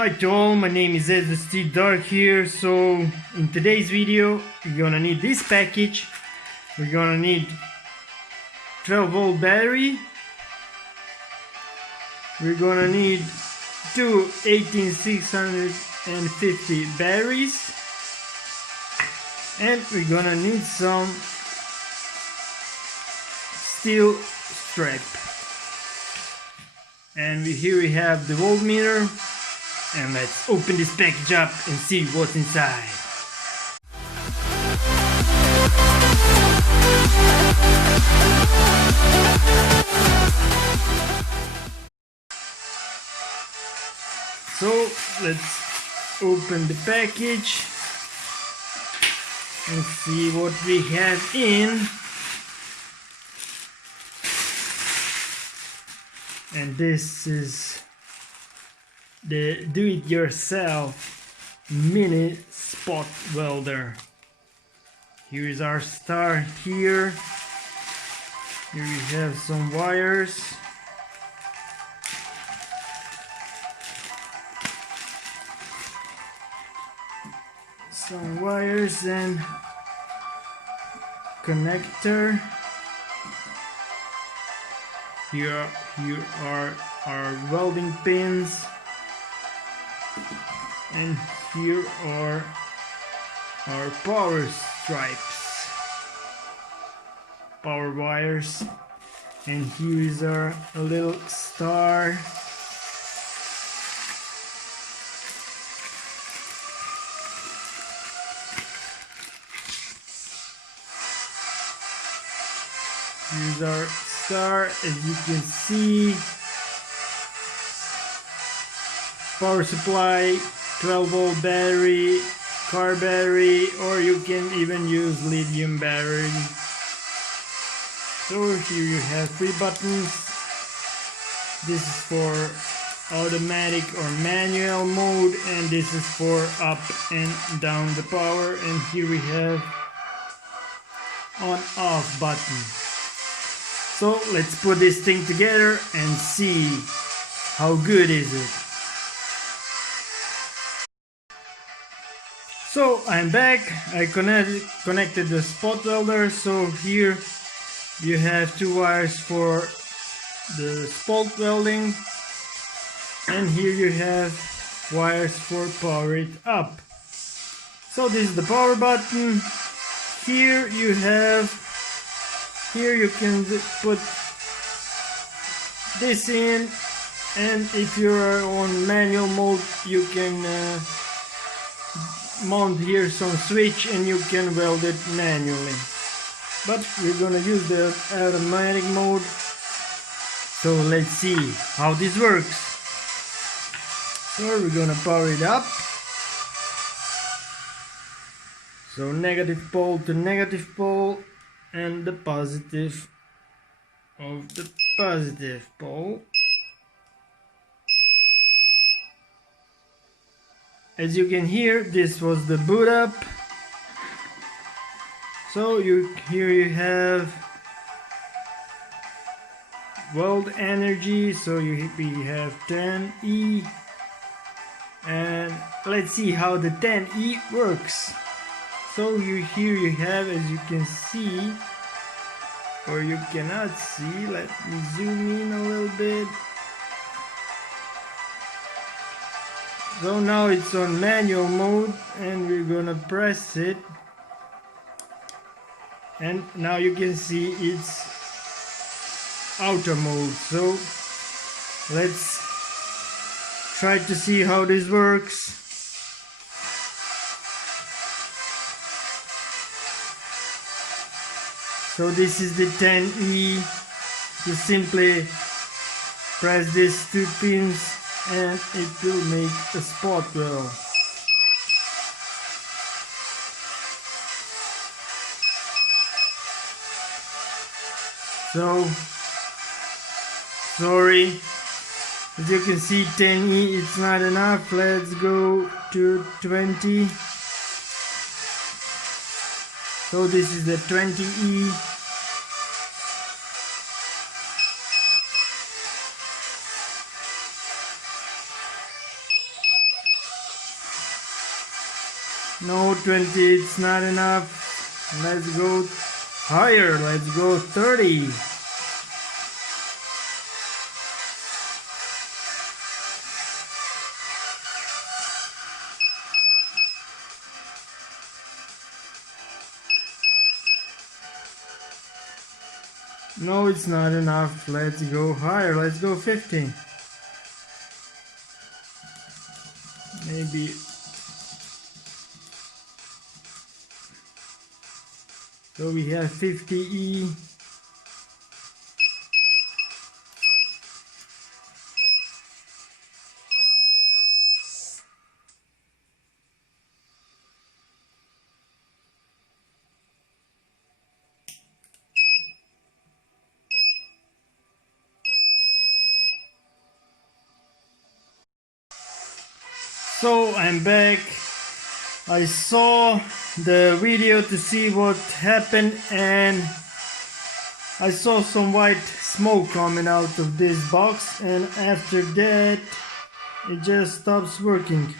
Hi to all, my name is Steve Dark here. So in today's video you're gonna need this package. We're gonna need 12-volt battery. We're gonna need two 18650 batteries, and we're gonna need some steel strap. And here we have the voltmeter. And let's open this package up and see what's inside. So let's open the package and see what we have in. And this is the do-it-yourself Mini Spot Welder. Here is our start here. Here we have some wires. Some wires and connector. Here are our welding pins. And here are our power stripes, power wires, and here is our little star. Here's our star, as you can see. Power supply, 12-volt battery, car battery, or you can even use lithium battery. So here you have 3 buttons. This is for automatic or manual mode, and this is for up and down the power. And here we have on-off button. So let's put this thing together and see how good is it. So I'm back. I connected the spot welder. So here you have 2 wires for the spot welding, and here you have wires for power it up. So this is the power button. Here you can put this in, and if you're on manual mode you can mount here some switch and you can weld it manually, but we're gonna use the automatic mode. So let's see how this works. So we're gonna power it up. So negative pole to negative pole, and the positive of the positive pole. As you can hear, this was the boot up. So here you have weld energy. So we have 10E, and let's see how the 10E works. So here you have, as you can see, or you cannot see. Let me zoom in a little bit. So now it's on manual mode, and we're gonna press it, and now you can see it's auto mode. So let's try to see how this works. So this is the 10E. You simply press these 2 pins and it will make a spot weld. So sorry, as you can see 10E it's not enough. Let's go to 20. So this is the 20E. No, 20, it's not enough. Let's go higher. Let's go 30. No, it's not enough. Let's go higher. Let's go 50. Maybe. So we have 50E. So I'm back. I saw the video to see what happened and I saw some white smoke coming out of this box, and after that it just stops working.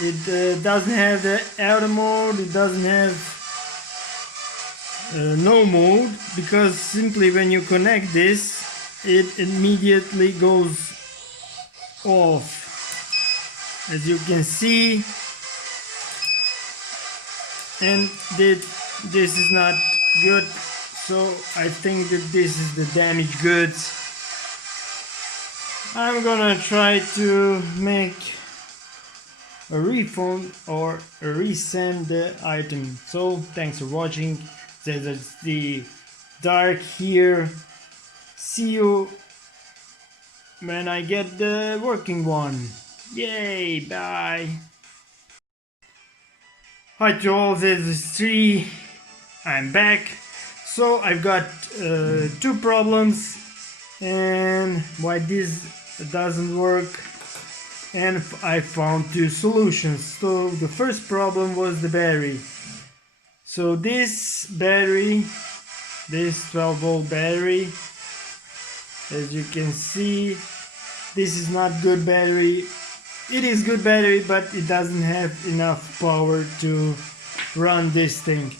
It doesn't have the auto mode, it doesn't have no mode, because simply when you connect this it immediately goes off. As you can see, and this is not good, so I think that this is the damaged goods. I'm gonna try to make a refund or resend the item. So thanks for watching. There's the dark here. See you when I get the working one. Yay, bye. Hi to all, this is 3. I'm back. So I've got 2 problems and why this doesn't work, and I found 2 solutions. So the first problem was the battery. So this battery, this 12-volt battery, as you can see, this is not good battery. It is good battery, but it doesn't have enough power to run this thing.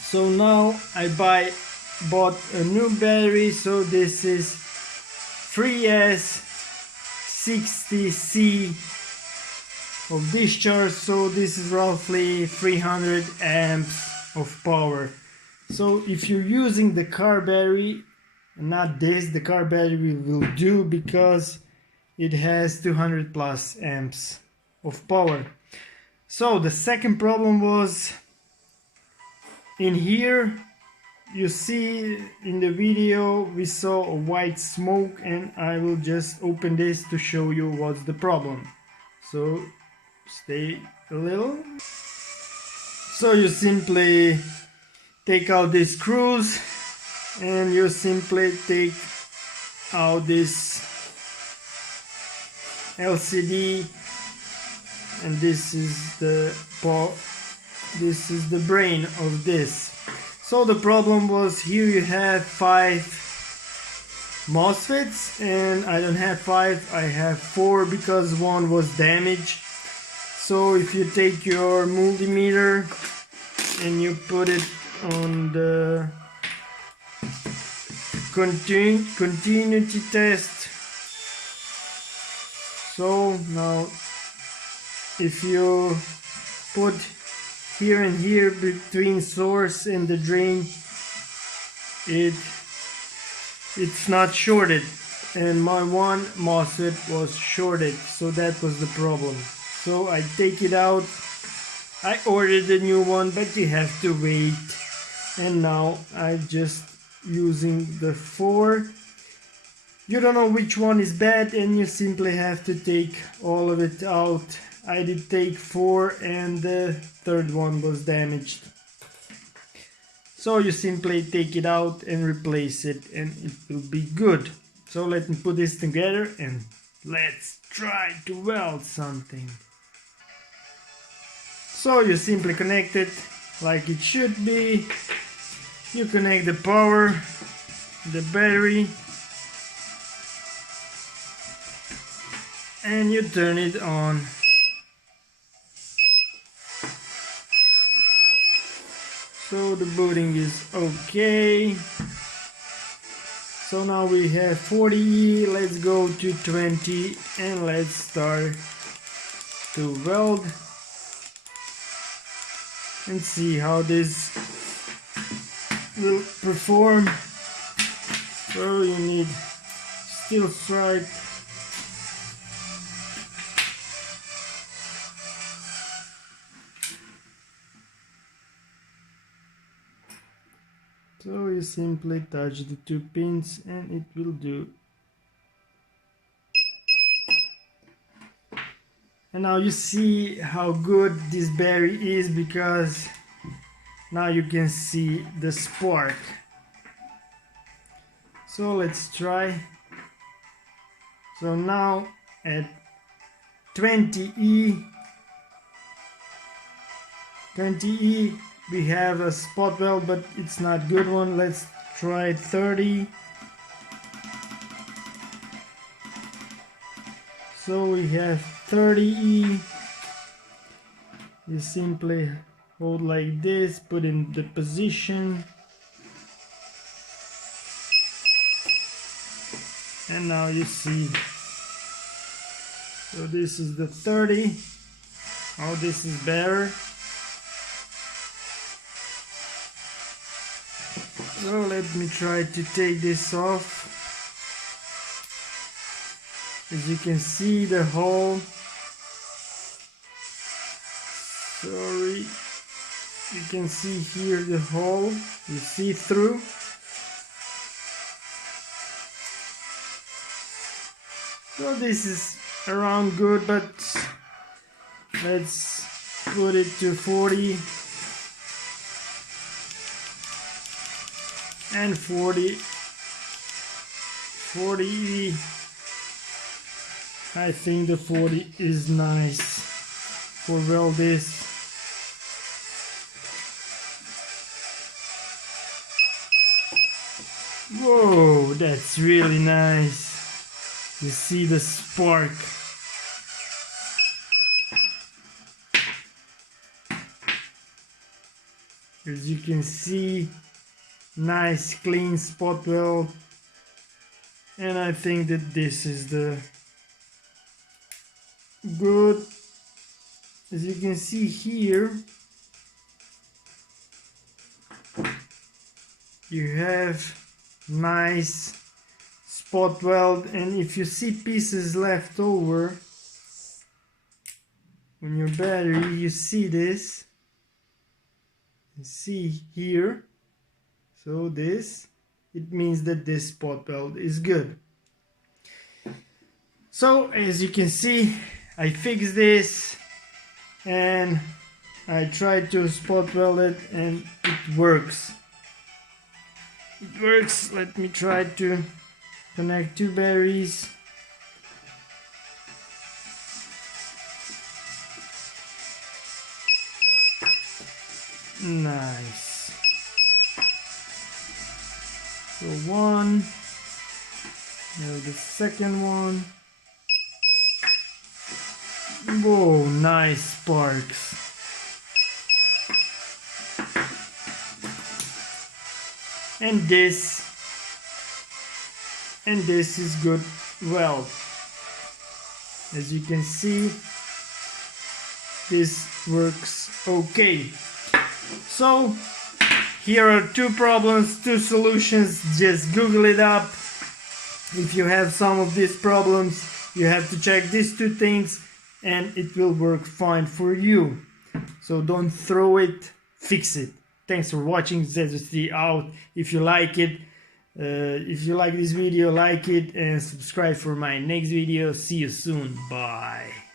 So now I bought a new battery. So this is 3S60C of discharge. So this is roughly 300 amps of power. So if you're using the car battery, not this, the car battery will do, because it has 200 plus amps of power. So the second problem was in here. You see in the video we saw a white smoke, and I will just open this to show you what's the problem. So stay a little. So you simply take out these screws and you simply take out this LCD, and this is the brain of this. So the problem was, here you have 5 MOSFETs and I don't have 5, I have 4 because one was damaged. So if you take your multimeter and you put it on the continuity test. So now if you put here and here between source and the drain, it's not shorted, and my one MOSFET was shorted, so that was the problem. So I take it out, I ordered a new one, but you have to wait, and now I'm just using the 4. You don't know which one is bad, and you simply have to take all of it out. I did take 4 and the third one was damaged. So you simply take it out and replace it and it will be good. So let me put this together and let's try to weld something. So you simply connect it like it should be. You connect the power, the battery, and you turn it on. So the booting is okay. So now we have 40E, let's go to 20 and let's start to weld and see how this will perform. So you need steel stripe, so you simply touch the two pins and it will do. And now you see how good this berry is, because now you can see the spark. So let's try. So now at 20E we have a spot weld, but it's not good one. Let's try 30. So we have 30E. You simply hold like this, put in the position, and now you see. So this is the 30. Oh, this is better. So let me try to take this off. As you can see the hole. Sorry, you can see here the hole. You see through. So this is around good, but let's put it to 40 and 40. I think the 40 is nice for weld this. Whoa, that's really nice. You see the spark. As you can see, nice clean spot weld. And I think that this is the good. As you can see here, you have nice spot weld, and if you see pieces left over on your battery, you see this. You see here. So this, it means that this spot weld is good. So as you can see, I fixed this and I tried to spot weld it and it works. It works. Let me try to connect two batteries. Nice. So one, now the second one. Whoa, nice sparks. And this is good weld. As you can see, this works okay. So here are two problems, two solutions. Just Google it up. If you have some of these problems, you have to check these two things and it will work fine for you. So don't throw it, fix it. Thanks for watching. ZZ3 out. If you like it, if you like this video, like it and subscribe for my next video. See you soon. Bye.